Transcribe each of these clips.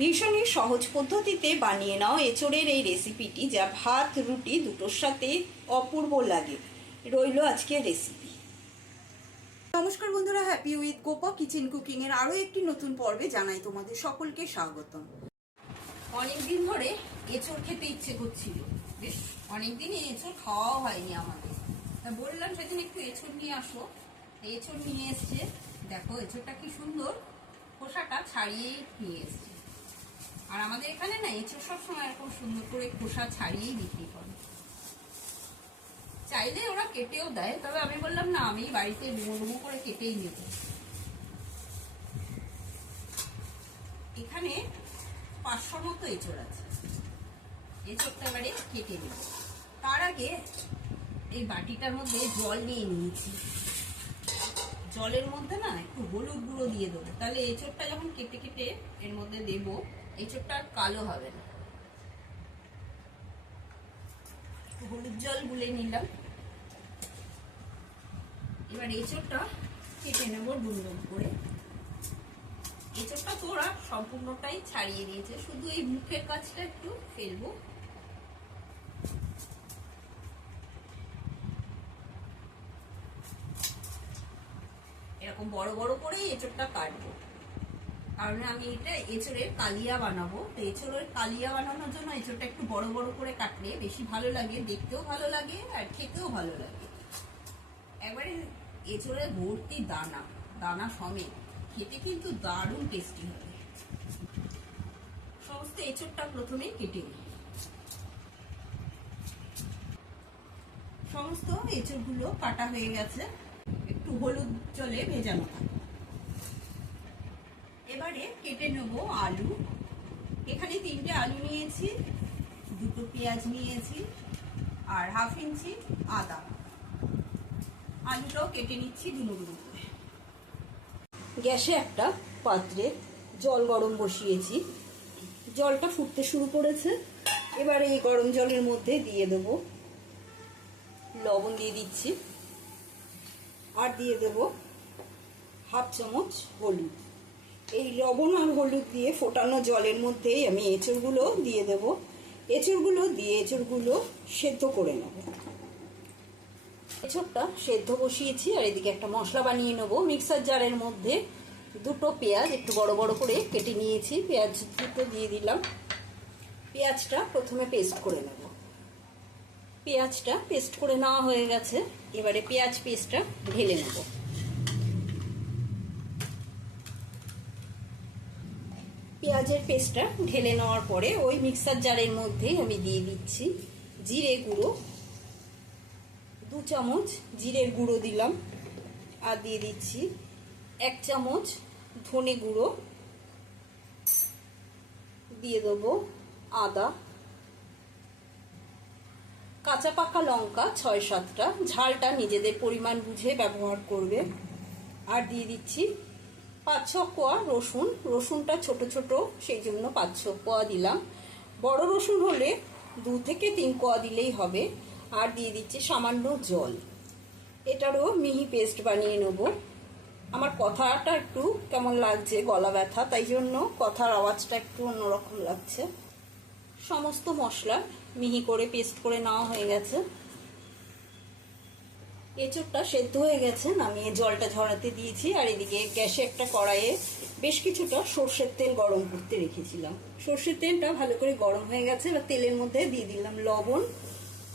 ভীষণই সহজ পদ্ধতিতে বানিয়ে নাও এচোড়ের এই রেসিপিটি যা ভাত রুটি দুটোর সাথে অপূর্ব লাগে। রইল আজকের রেসিপি। নমস্কার বন্ধুরা happy with Gopa kitchen cooking এর আরও একটি নতুন পর্বে জানাই তোমাদের সকলকে স্বাগতম। অনেকদিন ধরে এঁচড় খেতে ইচ্ছে করছিল। বেশ অনেকদিনই এঁচড় খাওয়াও হয়নি আমাদের। তা বললাম সেদিন একটু এঁচড় নিয়ে আসো। এঁচড় নিয়ে এসছে দেখো এঁচড়টা কি সুন্দর। খোসাটা ছাড়িয়েই নিয়ে এসছে। আর আমাদের এখানে না এঁচড় সবসময় এরকম সুন্দর করে খোসা ছাড়িয়েই বিক্রি করে। চাইলে ওরা কেটেও দেয়, তবে আমি বললাম না, আমি বাড়িতে ডুমো ডুমো করে কেটেই নেব। এখানে পাঁচশো মতো এঁচড় আছে। এঁচড়টা এবারে কেটে নেব। তার আগে এই বাটিটার মধ্যে জল নিয়ে নিয়েছি। জলের মধ্যে না একটু হলুদ গুঁড়ো দিয়ে দেবো। তাহলে এঁচড়টা যখন কেটে কেটে এর মধ্যে দেব এঁচড়টা আর কালো হবে না। হলুদ জল গুলে নিলাম। এবার এঁচড়টা কেটে নেব ডুমডুম করে। এঁচড়টা তো ওরা সম্পূর্ণটাই ছাড়িয়ে দিয়েছে। শুধু এই মুখের কাজটা একটু ফেলব। এরকম বড় বড় করে এঁচড়টা কাটবো। কারণ আমি এটা এঁচড়ের কালিয়া বানাবো। তো এঁচড়ের কালিয়া বানানোর জন্য এঁচড়টা একটু বড় বড় করে কাটলে বেশি ভালো লাগে, দেখতেও ভালো লাগে আর খেতেও ভালো লাগে। এবারে এঁচড়ের ভর্তি দানা দানা সমেত। খেতে কিন্তু দারুণ টেস্টি হবে। সমস্ত এঁচড়টা প্রথমে কেটে নিই। সমস্ত এঁচড়গুলো কাটা হয়ে গেছে। একটু হলুদ জলে ভেজানো থাকে। এবারে কেটে নেব আলু। এখানে তিনটে আলু নিয়েছি, দুটো পেঁয়াজ নিয়েছি আর হাফ ইঞ্চি আদা। আলুটাও কেটে নিচ্ছি দুনো দুনো করে গ্যাসে একটা পাত্রে জল গরম বসিয়েছি। জলটা ফুটতে শুরু করেছে। এবারে এই গরম জলের মধ্যে দিয়ে দেব। লবণ দিয়ে দিচ্ছি। আর দিয়ে দেব হাফ চামচ হলুদ। এই লবণ আর হলুদ দিয়ে ফোটানো জলের মধ্যেই আমি এঁচড়গুলো দিয়ে দেব। এঁচড়গুলো দিয়ে এঁচড়গুলো সেদ্ধ করে নেব। এঁচড়টা সেদ্ধ বসিয়েছি আর এদিকে একটা মশলা বানিয়ে নেব। মিক্সার জারের মধ্যে দুটো পেঁয়াজ একটু বড় বড় করে কেটে নিয়েছি। পেঁয়াজ দুটো দিয়ে দিলাম। পেঁয়াজটা প্রথমে পেস্ট করে নেব। পেঁয়াজটা পেস্ট করে নেওয়া হয়ে গেছে। এবারে পেঁয়াজ পেস্টটা ঢেলে নেব। পেঁয়াজের পেস্টটা ঢেলে নেওয়ার পরে ওই মিক্সার জারের মধ্যে আমি দিয়ে দিচ্ছি জিরে গুঁড়ো। দু চামচ জিরের গুঁড়ো দিলাম আর দিয়ে দিচ্ছি এক চামচ ধনে গুঁড়ো। দিয়ে দেবো আদা। কাঁচা পাকা লঙ্কা ছয় সাতটা। ঝালটা নিজেদের পরিমাণ বুঝে ব্যবহার করবে। আর দিয়ে দিচ্ছি পাঁচ ছ কোয়া রসুন, রসুনটা ছোট ছোট, সেই জন্য পাঁচ ছ কোয়া দিলাম। বড় রসুন হলে দু থেকে তিন কোয়া দিলেই হবে, আর দিয়ে দিচ্ছি সামান্য জল। এটারও মিহি পেস্ট বানিয়ে নেব। আমার কথাটা একটু কেমন লাগছে, গলা ব্যথা, তাই জন্য কথার আওয়াজটা একটু অন্যরকম লাগছে। সমস্ত মশলা মিহি করে পেস্ট করে নেওয়া হয়ে গেছে। এঁচড়টা সেদ্ধ হয়ে গেছে, নামিয়ে জলটা ঝরাতে দিয়েছি, আর এদিকে গ্যাসে একটা কড়াইয়ে বেশ কিছুটা সর্ষের তেল গরম করতে রেখেছিলাম। সর্ষের তেলটা ভালো করে গরম হয়ে গেছে, এবার তেলের মধ্যে দিয়ে দিলাম লবণ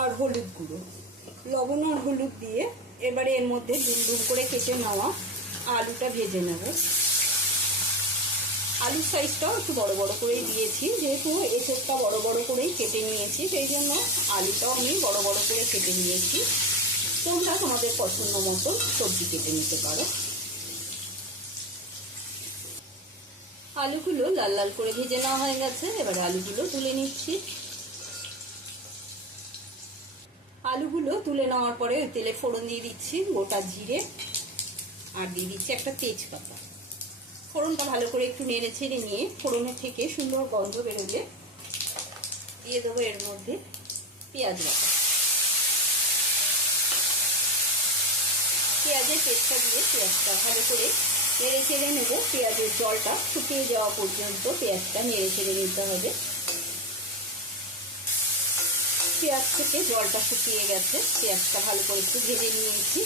আর হলুদ গুঁড়ো। লবণ আর হলুদ দিয়ে এবারে এর মধ্যে ডুম ডুম করে কেটে নেওয়া আলুটা ভেজে নেব। আলুর সাইজটাও একটু বড় বড় করেই দিয়েছি, যেহেতু এঁচড়টা বড় বড় করেই কেটে নিয়েছি, সেই জন্য আলুটাও আমি বড় বড় করে কেটে নিয়েছি। তোমরা তোমাদের পছন্দ মতো সবজি কেটে নিতে পারো। আলুগুলো লাল লাল করে ভেজে নেওয়া হয়ে গেছে। এবার আলুগুলো তুলে নিচ্ছি। আলুগুলো তুলে নেওয়ার পরে ওই তেলে ফোড়ন দিয়ে দিচ্ছি গোটা জিরে। আর দিয়ে দিচ্ছি একটা তেজপাতা। ফোড়নটা ভালো করে একটু নেড়ে ছেড়ে নিয়ে ফোড়নের থেকে সুন্দর গন্ধ বেরোলে দিয়ে দেবো এর মধ্যে পেঁয়াজ বাটা। পেঁয়াজের পেস্টটা দিয়ে পেঁয়াজটা ভালো করে নেড়ে চেড়ে নেব। পেঁয়াজের জলটা শুকিয়ে যাওয়া পর্যন্ত পেঁয়াজটা নেড়ে চেড়ে নিতে হবে। পেঁয়াজ থেকে জলটা শুকিয়ে গেছে, পেঁয়াজটা ভালো করে একটু ভেজে নিয়েছি।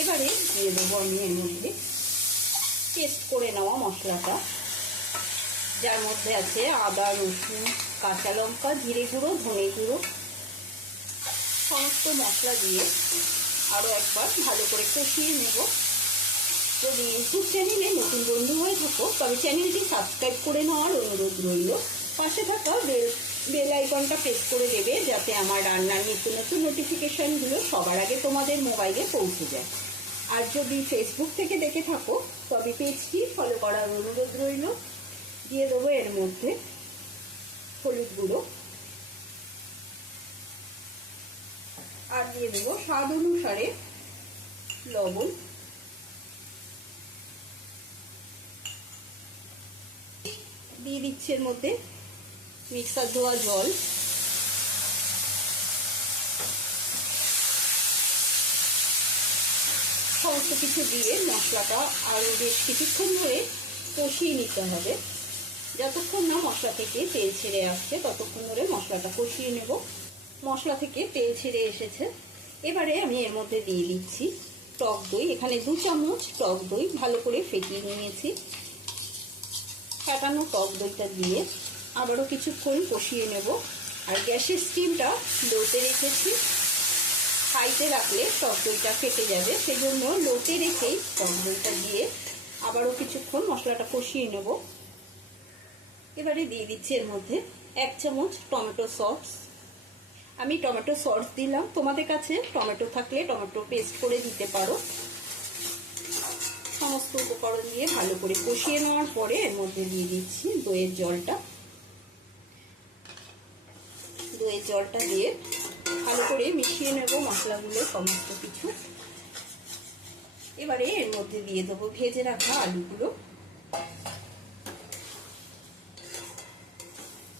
এবারে দিয়ে দেবো আমি এর মধ্যে পেস্ট করে নেওয়া মশলাটা। যার মধ্যে আছে আদা, রসুন, কাঁচা লঙ্কা, জিরে গুঁড়ো, ধনে গুঁড়ো, সমস্ত মশলা দিয়ে আরও একবার ভালো করে কষিয়ে নেব। যদি ইউটিউব চ্যানেলে নতুন বন্ধু হয়ে থাকো, তবে চ্যানেলটি সাবস্ক্রাইব করে নেওয়ার অনুরোধ রইল। পাশে থাকা বেল বেল আইকনটা প্রেস করে দেবে যাতে আমার রান্নার নিত্য নতুন নোটিফিকেশানগুলো সবার আগে তোমাদের মোবাইলে পৌঁছে যায়। আর যদি ফেসবুক থেকে দেখে থাকো, তবে পেজটি ফলো করার অনুরোধ রইল। দিয়ে দেবো এর মধ্যে হলুদ গুঁড়ো। আর দিয়ে দেবো স্বাদ অনুসারে লবণ। দিয়ে দিচ্ছি মধ্যে মিক্সার ধোয়া জল। সমস্ত কিছু দিয়ে মশলাটা আরও বেশ কিছুক্ষণ ধরে কষিয়ে নিতে হবে। যতক্ষণ না মশলা থেকে তেল ছেড়ে আসছে, ততক্ষণ ধরে মশলাটা কষিয়ে নেব। মশলা থেকে তেল ছেড়ে এসেছে। এবারে আমি এর মধ্যে দিয়ে দিচ্ছি টক দই। এখানে দু চামচ টক দই ভালো করে ফেটিয়ে নিয়েছি। ফাটানো টক দইটা দিয়ে আবারও কিছুক্ষণ কষিয়ে নেব। আর গ্যাসের স্টিমটা লোতে রেখেছি। হাইতে রাখলে টক দইটা ফেটে যাবে। সেজন্য লোতে রেখেই টক দইটা দিয়ে আবারও কিছুক্ষণ মশলাটা কষিয়ে নেব। এবারে দিয়ে দিচ্ছি এর মধ্যে এক চামচ টমেটো সস। আমি টমেটো সস দিলাম। তোমাদের কাছে টমেটো থাকলে টমেটো পেস্ট করে দিতে পারো। সমস্ত উপকরণ দিয়ে ভালো করে কষিয়ে নেওয়ার পরে এর মধ্যে দিয়ে দিচ্ছি দইয়ের জলটা। দইয়ের জলটা দিয়ে ভালো করে মিশিয়ে নেব মশলাগুলো, সমস্ত কিছু। এবারে এর মধ্যে দিয়ে দেবো ভেজে রাখা আলুগুলো।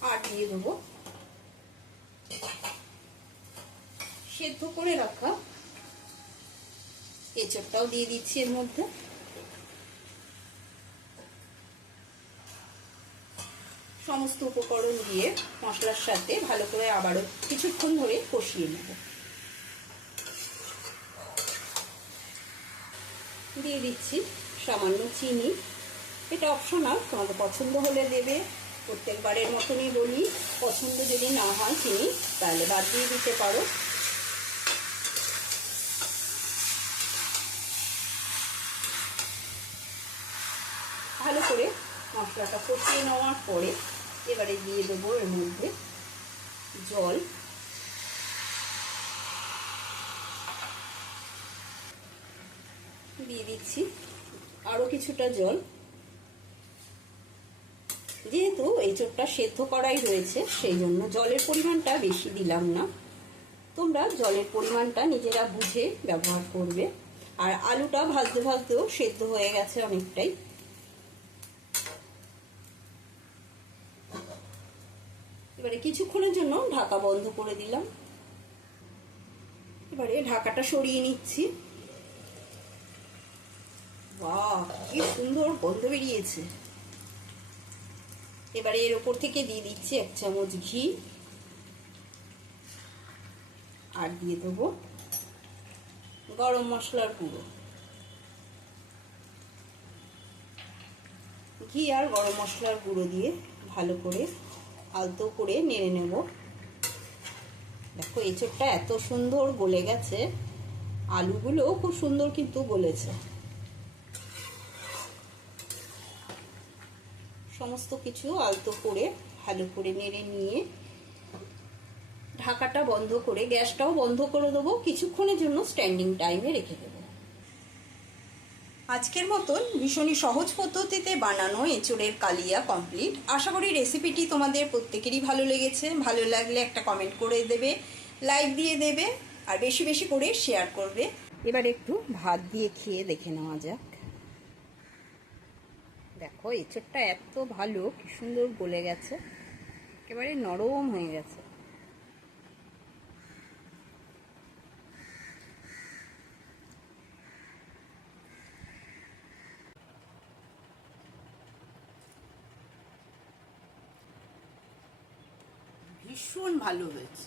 আর দিয়ে দেবো সেদ্ধ করে রাখা এঁচড়টাও দিয়ে দিচ্ছি এর মধ্যে। সমস্ত উপকরণ দিয়ে মশলার সাথে ভালো করে আবারও কিছুক্ষণ ধরে কষিয়ে নেব। দিয়ে দিচ্ছি সামান্য চিনি। এটা অপশনাল, তোমাদের পছন্দ হলে দেবে। প্রত্যেকবারের মতনই বলি, পছন্দ যদি না হয় চিনি, তাহলে বাদ দিয়ে দিতে পারো। ভালো করে মশলাটা কষিয়ে নেওয়ার পরে এবারে দিয়ে দেবো এর মধ্যে জল। দিয়ে দিচ্ছি আরও কিছুটা জল। যেহেতু এই চোটটা সেদ্ধ করাই রয়েছে, সেই জন্য জলের পরিমাণটা বেশি দিলাম না। তোমরা জলের পরিমাণটা নিজেরা বুঝে ব্যবহার করবে। আর আলুটা ভাজতে ভাজতেও সেদ্ধ হয়ে গেছে অনেকটাই। এবারে কিছুক্ষণের জন্য ঢাকা বন্ধ করে দিলাম। এবারে ঢাকাটা সরিয়ে নিচ্ছি। বাহ, কি সুন্দর গন্ধ বেরিয়েছে। এবারে এর ওপর থেকে দিয়ে দিচ্ছি এক চামচ ঘি। আর দিয়ে দেবো গরম মশলার গুঁড়ো। ঘি আর গরম মশলার গুঁড়ো দিয়ে ভালো করে আলতো করে নেড়ে নেব। দেখো এঁচড়টা এত সুন্দর গলে গেছে। আলুগুলো খুব সুন্দর কিন্তু গলেছে। সমস্ত কিছু আলতো করে, ভালো করে নেড়ে নিয়ে ঢাকাটা বন্ধ করে, গ্যাসটাও বন্ধ করে দেবো। কিছুক্ষণের জন্য স্ট্যান্ডিং টাইমে রেখে দেবো। আজকের মতন ভীষণই সহজ পদ্ধতিতে বানানো এঁচড়ের কালিয়া কমপ্লিট আশা করি রেসিপিটি তোমাদের প্রত্যেকেরই ভালো লেগেছে। ভালো লাগলে একটা কমেন্ট করে দেবে লাইক দিয়ে দেবে, আর বেশি বেশি করে শেয়ার করবে। এবার একটু ভাত দিয়ে খেয়ে দেখে নেওয়া যাক। দেখো, এঁচড়টা এত ভালো, কি সুন্দর গলে গেছে। একেবারে নরম হয়ে গেছে। ভীষণ ভালো হয়েছে।